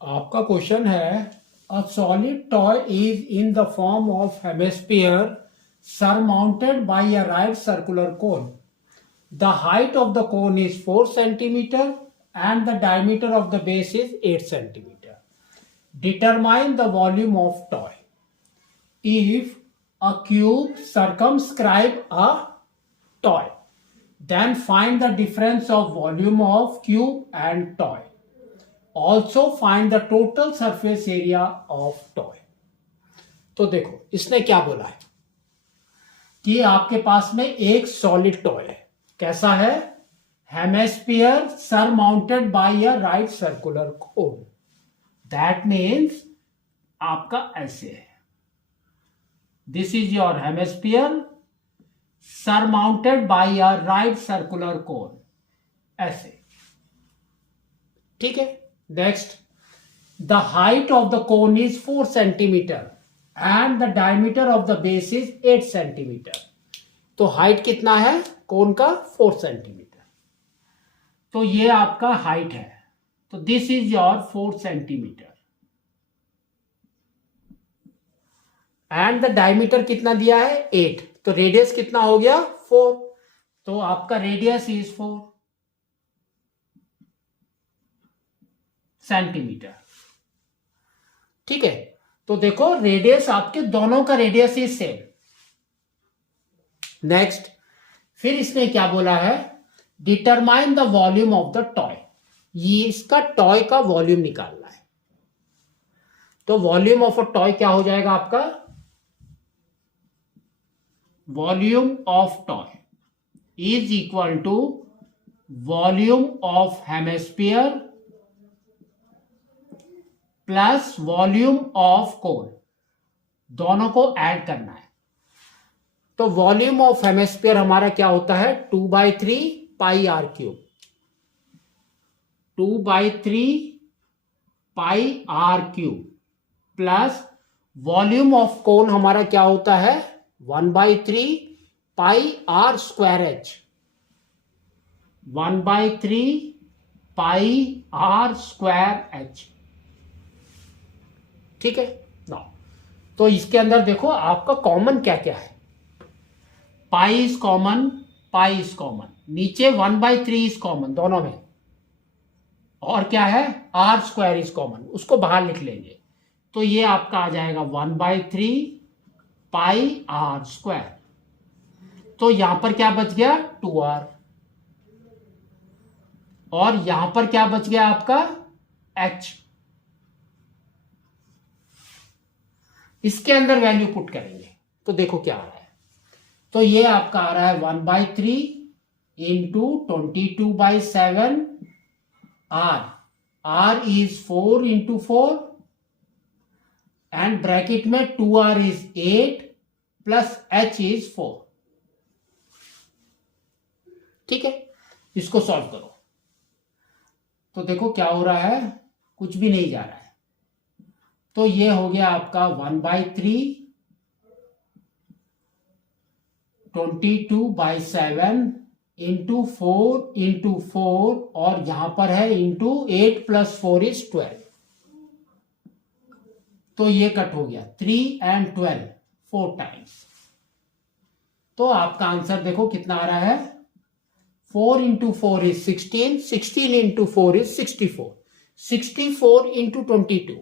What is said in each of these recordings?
आपका क्वेश्चन है a solid toy is in the form of hemisphere surmounted by a right circular cone. The height of the cone is 4 centimeter and the diameter of the base is 8 centimeter. Determine the volume of toy. If a cube circumscribe a toy, then find the difference of volume of cube and toy. Also find the total surface area of toy. तो देखो इसने क्या बोला है कि आपके पास में एक सॉलिड टॉय है। कैसा है? Hemisphere surmounted bye a right circular cone. That means आपका ऐसे है, this is your hemisphere surmounted bye a right circular cone, ऐसे। ठीक है। Next, the height of the cone is 4 centimetre and the diameter of the base is 8 centimetre. तो height कितना है कोन का? 4 सेंटीमीटर। तो ये आपका हाइट है, तो this is your 4 centimetre. And the diameter कितना दिया है? 8। तो रेडियस कितना हो गया? 4। तो आपका रेडियस इज 4 सेंटीमीटर। ठीक है। तो देखो रेडियस आपके दोनों का रेडियस इज सेम। नेक्स्ट, फिर इसने क्या बोला है? Determine the volume of the toy. ये इसका टॉय का वॉल्यूम निकालना है। तो वॉल्यूम ऑफ अ टॉय क्या हो जाएगा आपका? Volume of toy is equal to volume of hemisphere plus volume of cone, दोनों को ऐड करना है। तो वॉल्यूम ऑफ हेमिस्फीयर हमारा क्या होता है? 2/3 pi R cube. 2/3 pi R cube plus volume of cone हमारा क्या होता है? 1/3 pi R square H. 1/3 pi R square H. ठीक है ना। तो इसके अंदर देखो आपका कॉमन क्या क्या है। Pi is common, pi is common, नीचे 1/3 इज कॉमन दोनों में, और क्या है? आर स्क्वायर इज कॉमन, उसको बाहर लिख लेंगे। तो ये आपका आ जाएगा 1/3 पाई आर स्क्वायर। तो यहां पर क्या बच गया? 2r। और यहां पर क्या बच गया आपका? h। इसके अंदर वैल्यू पुट करेंगे तो देखो क्या आ रहा है। तो ये आपका आ रहा है 1/3 into 22/7 r। r is 4 into 4 and bracket में 2r is 8 plus h is 4। ठीक है। इसको सॉल्व करो तो देखो क्या हो रहा है, कुछ भी नहीं जा रहा है। तो ये हो गया आपका 1/3 22/7 इंटू 4 इंटू 4, और यहां पर है इंटू 8 प्लस 4 इज 12। तो ये कट हो गया 3 एंड 12 4 टाइम्स। तो आपका आंसर देखो कितना आ रहा है? 4 into 4 is 16, 16 into 4 is 64, 64 into 22।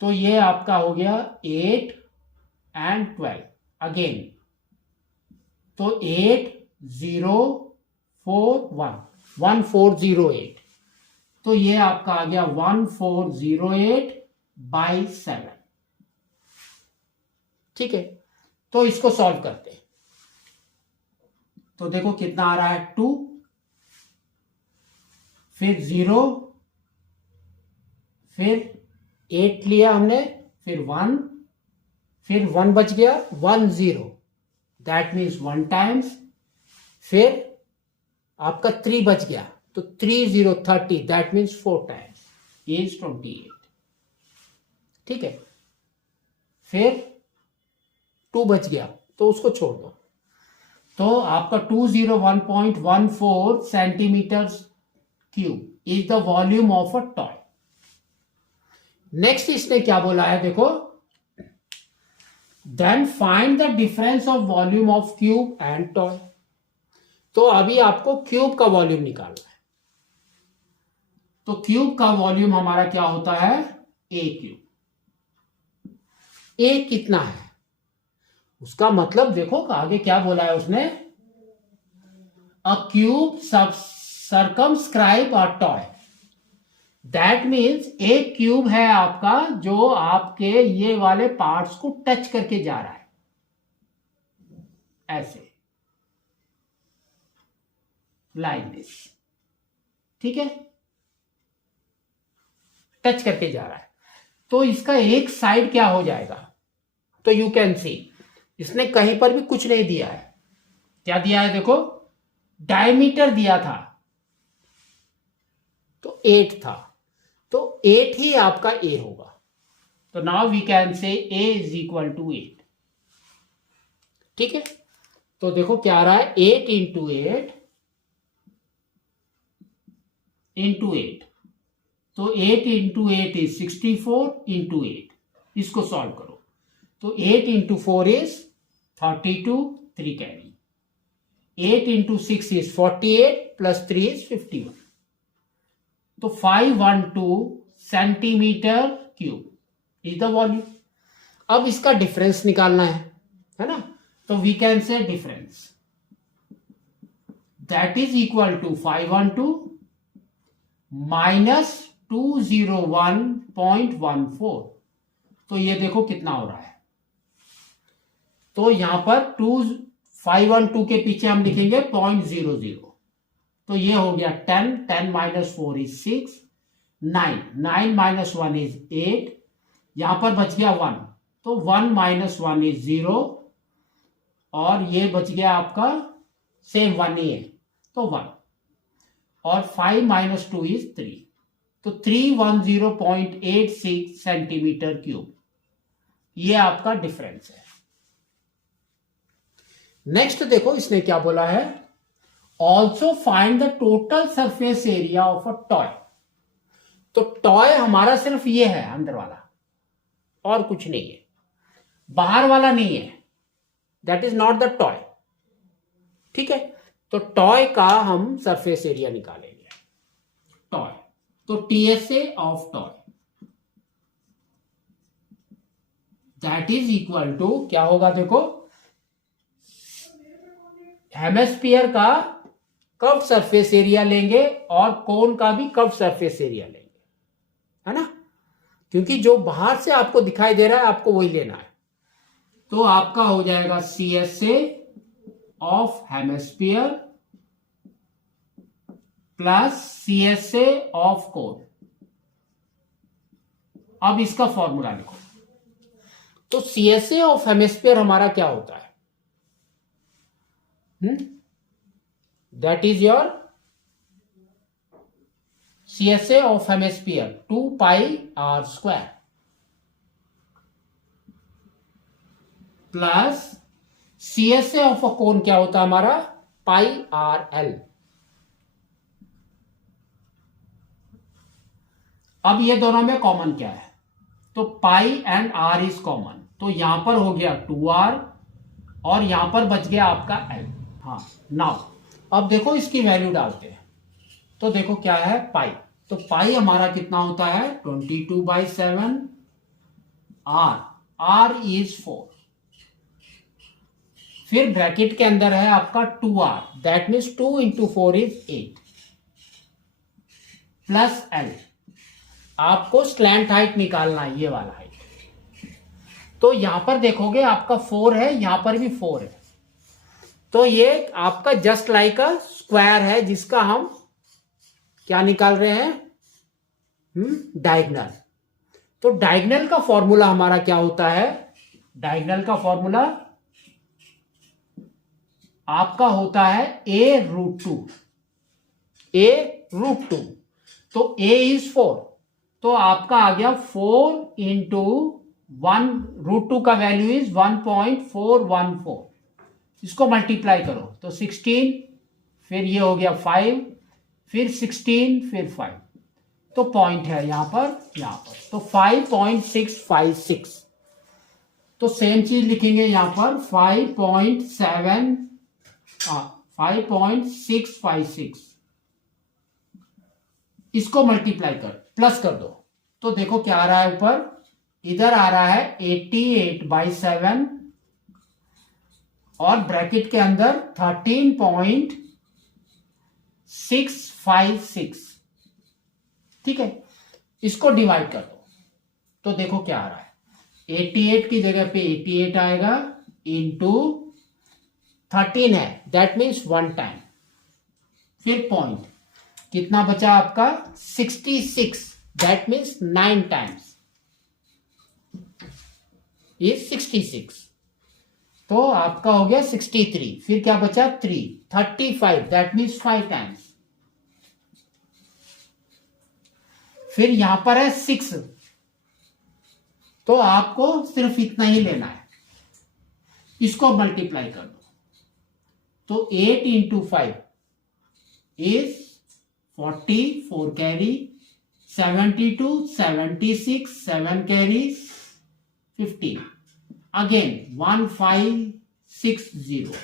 तो ये आपका हो गया 8 एंड 12 अगेन। तो 8 0 4 1 1408। तो ये आपका आ गया 1408/7। ठीक है। तो इसको सॉल्व करते हैं तो देखो कितना आ रहा है? 2, फिर 0, फिर 8 लिया हमने, फिर 1, फिर 1 बच गया, 1 0, दैट मीन्स 1 टाइम्स। फिर आपका 3 बच गया, तो 3 0 30, दैट मीन्स 4 टाइम्स इज 28। ठीक है। फिर 2 बच गया तो उसको छोड़ दो। तो आपका 201.14 centimetre cube is the volume of a toy. Next इसने क्या बोला है देखो, then find the difference of volume of cube and toy. तो अभी आपको क्यूब का वॉल्यूम निकालना है। तो क्यूब का वॉल्यूम हमारा क्या होता है, ए क्यूब। ए कितना है उसका मतलब देखो आगे क्या बोला है उसने, अ cube circumscribe a toy. That means एक क्यूब है आपका जो आपके ये वाले पार्ट्स को टच करके जा रहा है, ऐसे लाइक दिस, ठीक है, टच करके जा रहा है। तो इसका एक साइड क्या हो जाएगा, तो यू कैन सी इसने कहीं पर भी कुछ नहीं दिया है। क्या दिया है देखो, डायमीटर दिया था तो 8 था, तो 8 ही आपका ए होगा। तो नाउ वी कैन से ए इज इक्वल टू 8, ठीक है। तो देखो क्या आ रहा है, 8 इंटू 8 इंटू 8, तो 8 इंटू 8 इज 64 इंटू 8, इसको सॉल्व करो तो 8 into 4 is 32, 3 carry, 8 into 6 is 48 plus 3 is 51, तो 512 centimetre cube is the volume. अब इसका डिफरेंस निकालना है ना, तो we can say difference that is equal to 512 minus 201.14, तो ये देखो कितना हो रहा है। तो यहां पर 512 के पीछे हम लिखेंगे 0.00, तो ये हो गया 10, 10 माइनस 4 इज 6, 9, 9 माइनस 1 इज 8, यहां पर बच गया 1, तो 1 माइनस 1 इज 0, और ये बच गया आपका सेम 1 ही है तो 1, और 5 माइनस 2 इज 3, तो 310.86 सेंटीमीटर क्यूब, ये आपका डिफरेंस है। नेक्स्ट देखो इसने क्या बोला है, also find the total surface area of a toy. तो टॉय हमारा सिर्फ ये है अंदर वाला, और कुछ नहीं है, बाहर वाला नहीं है, that is not the toy, ठीक है। तो टॉय का हम सरफेस एरिया निकालेंगे, टॉय, तो TSA of toy that is equal to क्या होगा देखो, हेमिस्फीयर का कर्व सरफेस एरिया लेंगे और कोन का भी कर्व सरफेस एरिया लेंगे, है ना, क्योंकि जो बाहर से आपको दिखाई दे रहा है आपको वही लेना है। तो आपका हो जाएगा CSA of hemisphere plus CSA of cone. अब इसका फॉर्मूला लिखो, तो CSA ऑफ हेमिस्फीयर हमारा क्या होता है, that is your CSA of hemisphere 2 pi r square plus CSA of a cone क्या होता है हमारा, pi r l। अब ये दोनों में कॉमन क्या है, तो पाई एंड r इज कॉमन, तो यहां पर हो गया 2r और यहां पर बच गया आपका l। हाँ, नाउ अब देखो इसकी वैल्यू डालते हैं, तो देखो क्या है पाई, तो पाई हमारा कितना होता है 22/7, r इज 4, फिर ब्रैकेट के अंदर है आपका 2r, that means 2 into 4 is 8 plus l। आपको स्लैंट हाइट निकालना है, ये वाला हाइट, तो यहां पर देखोगे आपका 4 है, यहां पर भी 4 है, तो ये आपका जस्ट लाइक अ स्क्वायर है जिसका हम क्या निकाल रहे हैं, डायगोनल। तो डायगोनल का फॉर्मूला हमारा क्या होता है, डायगोनल का फॉर्मूला आपका होता है a√2, a√2, तो a इज 4, तो आपका आ गया 4 इंटू 1, √2 का वैल्यू इज 1.414, इसको मल्टीप्लाई करो तो 16, फिर ये हो गया 5, फिर 16, फिर 5, तो पॉइंट है यहां पर तो 5.656। तो सेम चीज लिखेंगे यहां पर 5.656, इसको मल्टीप्लाई कर प्लस कर दो तो देखो क्या आ रहा है ऊपर, इधर आ रहा है 88/7 और ब्रैकेट के अंदर 13.656। ठीक है, इसको डिवाइड कर दो तो देखो क्या आ रहा है, 88 की जगह पे 88 आएगा इंटू 13 है, दैट मीन्स 1 टाइम, फिर पॉइंट कितना बचा आपका 66, दैट मीन्स 9 टाइम्स इज 66, तो आपका हो गया 63, फिर क्या बचा 35, दैट मीन्स 5 टाइम्स, फिर यहां पर है 6, तो आपको सिर्फ इतना ही लेना है, इसको मल्टीप्लाई कर दो तो 8 into 5 is 44 carry, 72, 76, 7 carries 15, again 1560,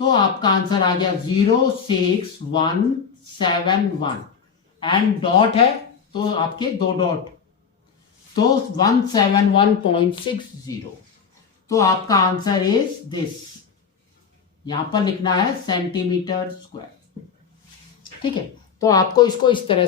तो आपका आंसर आ गया 06171 एंड डॉट है तो आपके 2 डॉट, तो 171.60, तो आपका आंसर इज दिस, यहां पर लिखना है सेंटीमीटर स्क्वायर। ठीक है, तो आपको इसको इस तरह